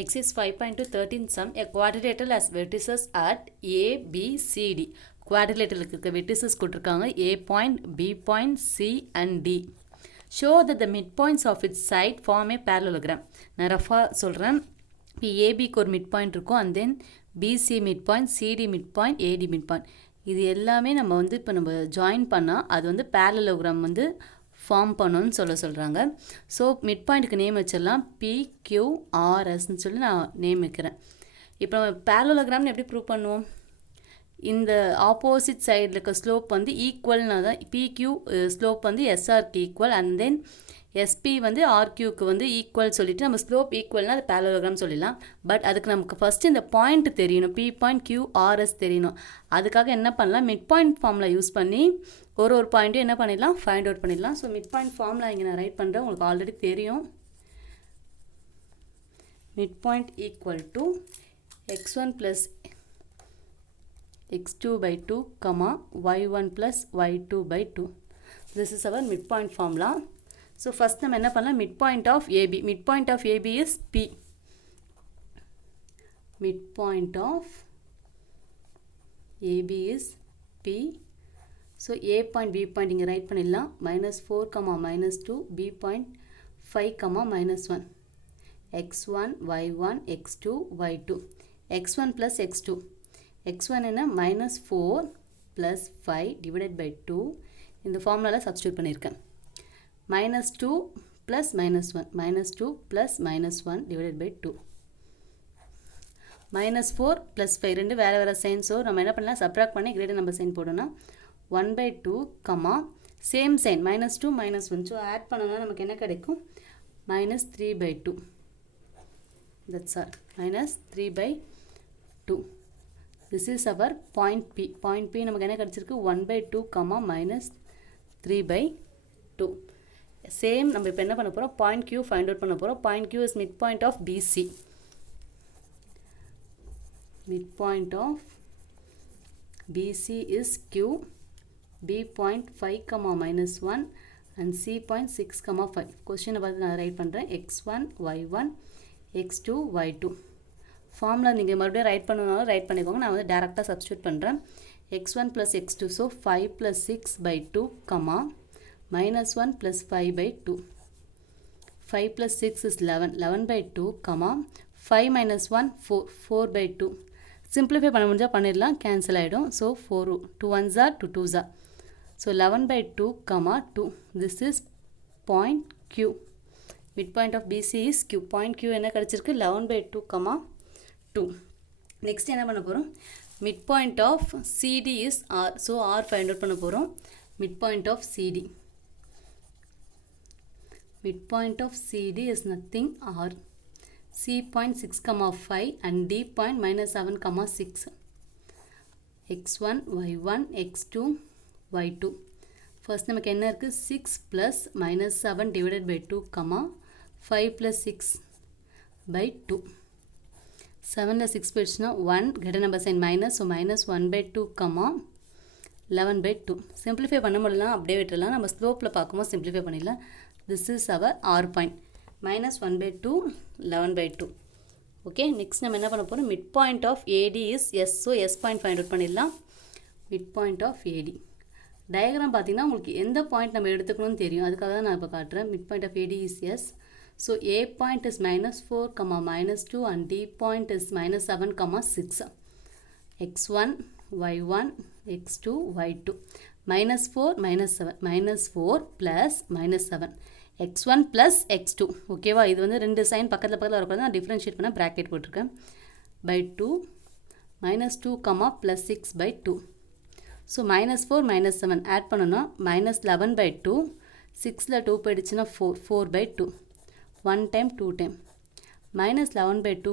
Exercise 5.2 sum a quadrilateral has vertices at A, B, C, D. Quadrilateral இருக்க vertices கொடுத்திருக்காங்க A point, B point, C and D. Show that the midpoints of its side form a parallelogram. நான் Rafah சொல்கிறேன். இப்போ ஏபிக்கு ஒரு midpoint இருக்கும் and then BC midpoint, CD midpoint, AD midpoint. இது எல்லாமே நம்ம ஜாயின் பண்ணால் அது parallelogram ஃபார்ம் பண்ணணும்னு சொல்கிறாங்க. ஸோ மிட் பாயிண்ட்டுக்கு நேம் வச்சிடலாம் PQRSன்னு சொல்லி நான் நேம் வைக்கிறேன். இப்போ நம்ம பேரலோகிராம்னு எப்படி ப்ரூவ் பண்ணுவோம்? இந்த ஆப்போசிட் சைடில் இருக்க ஸ்லோப் ஈக்குவல்னா தான் PQ ஸ்லோப் SRக்கு ஈக்குவல் அண்ட் தென் SP RQக்கு ஈக்குவல் சொல்லிவிட்டு நம்ம ஸ்லோப் ஈக்குவல்னால் அது பேரலோகிராம் சொல்லிடலாம். பட் அதுக்கு நமக்கு ஃபஸ்ட்டு இந்த பாயிண்ட் தெரியணும், P பாயிண்ட் QRS தெரியணும். அதுக்காக என்ன பண்ணலாம், மிட் பாயிண்ட் ஃபார்மில் யூஸ் பண்ணி ஒரு பாயிண்ட்டும் என்ன பண்ணிடலாம், ஃபைண்ட் அவுட் பண்ணிடலாம். ஸோ மிட் பாயிண்ட் ஃபார்மில் இங்கே நான் ரைட் பண்ணுறேன், உங்களுக்கு ஆல்ரெடி தெரியும். Mid point equal to x1 + x2/2, y1 + y2/2. This is our midpoint formula. So first நம்ம என்ன பண்ணலாம், midpoint of AB. Midpoint of AB is P. Midpoint of AB is P. So A point B point இங்கே right பண்ணிடலாம். -4, -2, B point 5, -1. x1, y1, x2, y2. x1 + x2. x1 என்ன -4 + 5 / 2. இந்த ஃபார்முலாவில் substitute பண்ணியிருக்கேன். -2 + -1. -2 + -1 / 2. -4 + 5 ரெண்டு வேறு வேறு சைன். ஸோ நம்ம என்ன பண்ணலாம், சப்ராக்ட் பண்ணி கிரேட்டர் நம்பர் சைன் போடணும்னா 1/2, சேம் சைன் -2 -1. ஸோ ஆட் பண்ணோம்னா நமக்கு என்ன கிடைக்கும், -3/2. That's all, -3/2. This is our point P. Point P நமக்கு என்ன கிடச்சிருக்கு, 1/2, -3/2. சேம் நம்ம இப்போ என்ன பண்ண போகிறோம், பாயிண்ட் Q ஃபைண்ட் அவுட் பண்ண போகிறோம். Point Q is mid point of BC. Midpoint of BC is Q. B point 5, -1 and C point 6, 5. Question பார்த்து நான் ரைட் பண்ணுறேன். x1, y1, x2, y2. Formula நீங்கள் மறுபடியும் ரைட் பண்ணணும்னாலும் ரைட் பண்ணிக்கோங்க. நான் டேரெக்டாக சப்ஸ்டியூட் பண்ணுறேன். x1 + x2. So 5 + 6/2, -1 + 5/2. 5 + 6 is 11. 11/2, 5 - 1 4/2. Simplify பண்ண முடிஞ்சால் பண்ணிடலாம், கேன்சல் ஆகிடும். So 4 2 1s are 2 2s are. So 11/2, 2. This is point Q. Mid point of BC is Q. Point Q என்ன கிடச்சிருக்கு, 11/2, 2. நெக்ஸ்ட் என்ன பண்ண போகிறோம், mid point of CD is R. So R find out பண்ண போகிறோம். Mid point of CD. Mid point of CD is nothing R. C point 6, 5 and D point -7, 6. x1, y1, x2, y2. First நமக்கு என்ன இருக்கு, 6 + -7 / 2, 5 + 6/2. 7ல் 6 போயிடுச்சுன்னா 1 greater number sign minus. So -1/2, 11/2. Simplify பண்ண முடியலாம், அப்படியே விட்டுடலாம். நம்ம ஸ்லோப்பில் பார்க்கும்போது சிம்பிளிஃபை பண்ணிடலாம். This is our R point. -1/2, 11/2. Okay, next நம்ம என்ன பண்ண போகிறோம், mid point of AD is S. So S point find out பண்ணிடலாம். Mid point of AD diagram பார்த்தீங்கன்னா உங்களுக்கு எந்த பாயிண்ட் நம்ம எடுத்துக்கணும்னு தெரியும், அதுக்காக தான் நான் இப்போ காட்டுறேன். Mid point of AD is S. So A point is -4, -2 and D point is -7, 6. x1, y1, x2, y2. -4 -7 -4 + -7 x1 + x2. ஓகேவா, இது ரெண்டு சைன் பக்கத்தில் வரப்போ நான் டிஃப்ரென்ஷியேட் பண்ண ப்ராக்கெட் போட்டிருக்கேன். /2 -2, + 6/2. ஸோ -4 -7 ஆட் பண்ணோன்னா -11/2. 6ல் 2 போயிடுச்சுன்னா 4/2. 1 time 2 time -11/2,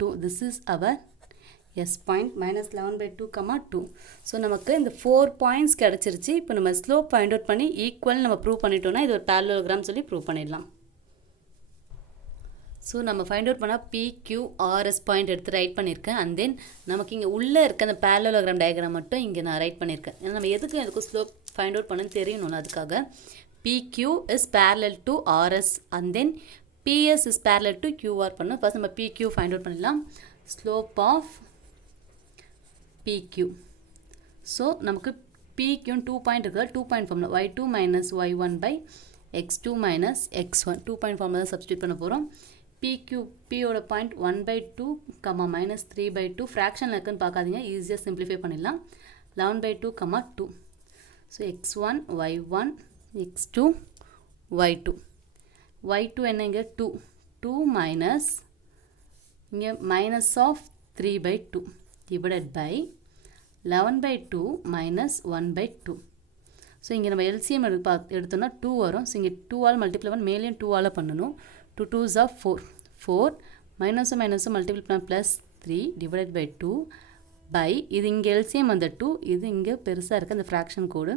2. This is our S point. -11/2, 2. So நமக்கு இந்த 4 பாயிண்ட்ஸ் கிடச்சிருச்சு. இப்போ நம்ம ஸ்லோப் ஃபைண்ட் அவுட் பண்ணி ஈக்குவல் நம்ம ப்ரூவ் பண்ணிட்டோம்னா இது ஒரு பேரலோகிராம் சொல்லி ப்ரூவ் பண்ணிடலாம். ஸோ நம்ம ஃபைண்ட் அவுட் பண்ணால் PQRS பாயிண்ட் எடுத்து ரைட் பண்ணியிருக்கேன். அண்ட் தென் நமக்கு இங்கே உள்ளே இருக்க அந்த பேரலோகிராம் டயக்ராம் மட்டும் இங்கே நான் ரைட் பண்ணியிருக்கேன். ஏன்னா நம்ம எதுக்கும் ஸ்லோப் ஃபைண்ட் அவுட் பண்ணணும்னு தெரியணும்ல, அதுக்காக PQ is parallel to RS and then PS is parallel to QR பண்ணணும். ஃபர்ஸ்ட் நம்ம PQ ஃபைண்ட் அவுட் பண்ணிடலாம். Slope of PQ. ஸோ நமக்கு PQ 2 பாயிண்ட் இருக்கிற 2 point formula y2 minus y1 by x2 minus x1 2 point formula தான் substitute பண்ண போகிறோம். PQ Pயோட point 1/2 comma minus 3/2 ஃப்ராக்ஷனில் இருக்குன்னு பார்க்காதீங்க, ஈஸியாக சிம்பிளிஃபை பண்ணிடலாம். 11/2 comma 2. So x1 y1 x2 y2 y2 என்ன இங்கே 2 மைனஸ் இங்கே minus of 3/2 divided by 11/2 minus 1/2. So இங்கே நம்ம எல்சிஎம் எடுத்தோம்னா 2 வரும். ஸோ இங்கே 2ஆல் மல்டிப்ளை பண்ண மேலேயும் 2ஆல் பண்ணணும். 2 2s are 4 மைனஸும் மல்டிப்ளை பண்ணால் ப்ளஸ் 3 டிவைடட் பை 2 பை இது இங்கே எல்சிஎம் அந்த 2, இது இங்கே பெருசாக இருக்குது அந்த ஃப்ராக்ஷன் கோடு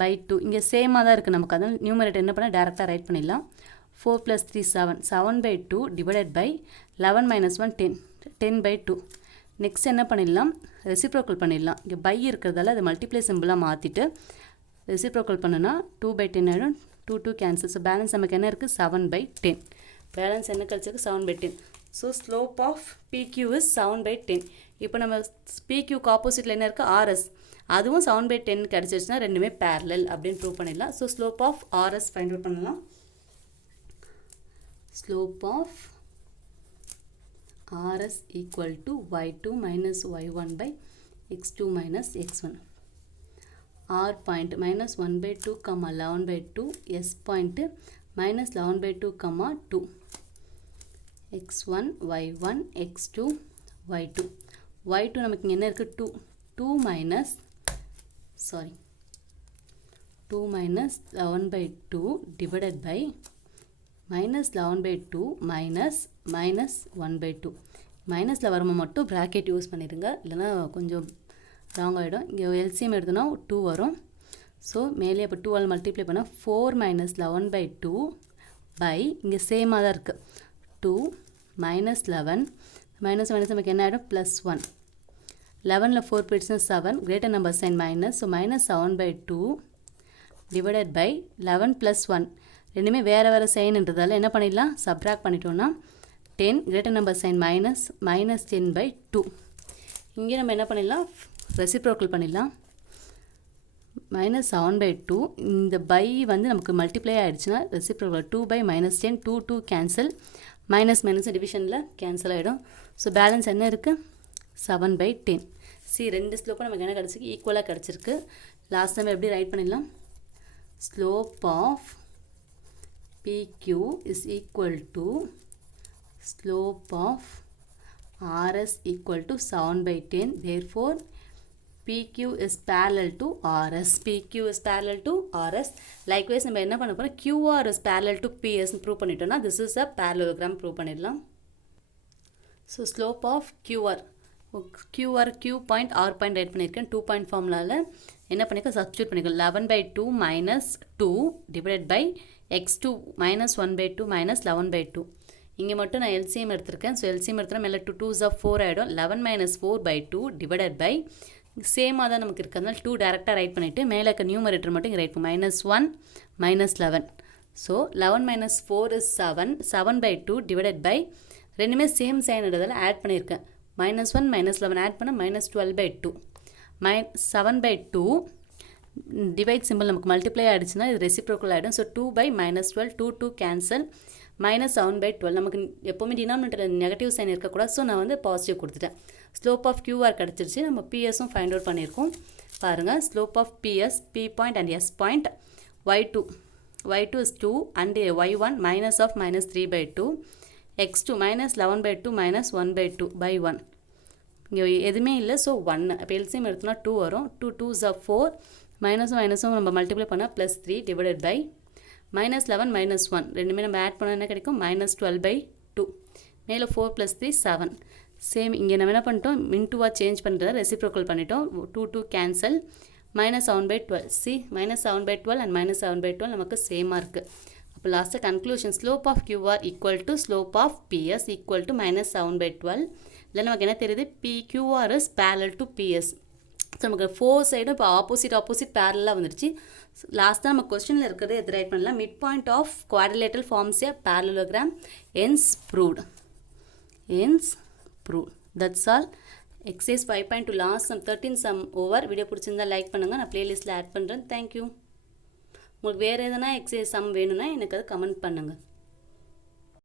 பை 2. இங்கே சேமாக தான் இருக்குது நமக்கு, அதனால் நியூமரேட்டர் என்ன பண்ணால் டேரெக்டாக ரைட் பண்ணிடலாம். 4 + 3 7/2 டிவைடட் பை 11 மைனஸ் 1 10/2. நெக்ஸ்ட் என்ன பண்ணிடலாம், ரெசிப்ரோக்கல் பண்ணிடலாம். இங்கே பை இருக்கிறதால அதை மல்டிப்ளை சிம்பிளாக மாற்றிட்டு ரெசிப்ரோக்கல் பண்ணுனா 2/10 ஆகிடும். 2 கேன்சல். ஸோ பேலன்ஸ் நமக்கு என்ன இருக்குது 7/10. பேலன்ஸ் என்ன கழிச்சிருக்கு 7/10. So slope of PQ is 7/10. இப்போ நம்ம PQக்கு ஆப்போசிட்டில் என்ன இருக்குது RS, அதுவும் 7/10 கிடச்சிருச்சுன்னா ரெண்டுமே பேரலல் அப்படின்னு ப்ரூவ் பண்ணிடலாம். So slope of RS find out பண்ணலாம். Slope of RS equal to y2 minus y1 by x2 minus x1. R point minus 1/2 comma 11/2, S point minus 11/2 comma 2, x1 y1 x2 y2. y2 நமக்கு என்ன இருக்குது 2 minus 11/2 divided by minus 11/2 minus 1/2. மைனஸில் வரும்போது மட்டும் bracket use பண்ணிடுங்க, இல்லைனா கொஞ்சம் wrong ஆகிடும். இங்கே எல்சிஎம் எடுத்தோன்னா 2 வரும். ஸோ மேலே இப்போ 2ஆல் மல்டிப்ளை பண்ணால் 4 minus 11/2 பை இங்கே சேமாக தான் இருக்குது 2 minus 11 மைனஸ் நமக்கு என்ன ஆகிடும் +1. 11ல் 4 போயிடுச்சுன்னா 7, greater number sign minus. So minus 7/2 divided by 11 + 1 ரெண்டுமே வேறு சைன்ன்றதால என்ன பண்ணிடலாம் சப்ராக்ட் பண்ணிட்டோன்னா 10, கிரேட்டர் நம்பர் சைன் மைனஸ் -10/2. இங்கே நம்ம என்ன பண்ணிடலாம் ரெசிப்ரோக்கல் பண்ணிடலாம். -7/2 இந்த பை வந்து நமக்கு மல்டிப்ளை ஆகிடுச்சுன்னா ரெசிப்ரோக்கல் 2/-10 2 கேன்சல், மைனஸ் டிவிஷனில் கேன்சல் ஆகிடும். ஸோ பேலன்ஸ் என்ன இருக்குது 7/10. ரெண்டு ஸ்லோப்பும் நமக்கு என்ன கிடச்சிருக்கு ஈக்குவலாக கிடச்சிருக்கு. லாஸ்ட் டைம் எப்படி ரைட் பண்ணிடலாம், slope of PQ is equal to slope of RS equal to 7/10. Therefore, PQ is parallel to RS. PQ is parallel to RS. Likewise, நம்ம என்ன பண்ண போகிறோம் QR is parallel to PS prove பண்ணிட்டோம்னா this is a parallelogram prove பண்ணிடலாம். So slope of QR Q point R point write பண்ணியிருக்கேன். 2 point ஃபார்முலாவில் என்ன பண்ணியிருக்கேன் சப்ஸ்டியூட் பண்ணியிருக்கேன். 11/2 minus 2 divided by x2 minus 1/2 minus 11/2. இங்கே மட்டும் நான் எல்சிஎம் எடுத்திருக்கேன். ஸோ எல்சிஎம் எடுத்தோன்னா மேலே 2 2s are 4 ஆகிடும். 11 minus 4/2 divided by சேமாக தான் நமக்கு இருக்கிறதுனால 2 டேரெக்டாக ரைட் பண்ணிவிட்டு மேலே இருக்க நியூமரேட்டர் மட்டும் இங்கே ரைட் பண்ணும் -1 -11. So 11 minus 4 is 7, 7/2 divided by ரெண்டுமே சேம் சைன்ன்றதால ஆட் பண்ணியிருக்கேன். -1 -11 ஆட் பண்ண -12/2 7/2 டிவைட் சிம்பிள் நமக்கு மல்டிப்ளை ஆகிடுச்சுன்னா இது ரெசிப்ரோக்கல் ஆகிடும். ஸோ 2/-12 2 கேன்சல் -7/12 நமக்கு எப்போவுமே டினாமினேட்டர் நெகட்டிவ் சைன் இருக்கக்கூடாது. ஸோ நான் வந்து பாசிட்டிவ் கொடுத்துட்டேன். ஸ்லோப் ஆஃப் QR கிடச்சிருச்சு. நம்ம PSும் ஃபைண்ட் அவுட் பண்ணியிருக்கோம். பாருங்கள் slope of PS P point and S point y2 is 2 and y1 minus of -3/2, x2 -11/2 -1/2 by 1. இங்கே எதுவுமே இல்லை. ஸோ 1 இப்போ எல்சிஎம் எடுத்தோம்னா 2 வரும். 2 2s are 4, மைனஸும் நம்ம மல்டிப்ளை பண்ணால் +3 டிவைடட் பை -11 -1 ரெண்டுமே நம்ம ஆட் பண்ணால் என்ன கிடைக்கும் -12/2. மேலே 4 + 3 7. சேம் இங்கே நம்ம என்ன பண்ணிட்டோம் இன்டூவாக சேஞ்ச் பண்ணுறத ரெசிப்ரோக்கல் பண்ணிட்டோம். 2 கேன்சல் -7/12. -7/12 அண்ட் -7/12 நமக்கு சேமாக இருக்குது. அப்போ லாஸ்ட்டாக conclusion slope of QR equal to slope of PS equal to -7/12. இல்லை நமக்கு என்ன தெரியுது QR is parallel to PS. So நமக்கு 4 சைடும் இப்போ ஆப்போசிட் பேரலாக வந்துடுச்சு. லாஸ்ட்டாக நம்ம கொஸ்டினில் இருக்கிறத எது ரைட் பண்ணலாம். Mid point of quadrilateral forms a parallelogram hence proved. That's all. Exercise 5.2 last sum 13 sum over. Video பிடிச்சிருந்தா லைக் பண்ணுங்கள், நான் ப்ளேலிஸ்ட்டில் ஆட் பண்ணுறேன். தேங்க்யூ. உங்களுக்கு வேறு எதனா எக்ஸசைஸ் சம் வேணும்னா எனக்கு அதை கமெண்ட் பண்ணுங்கள்.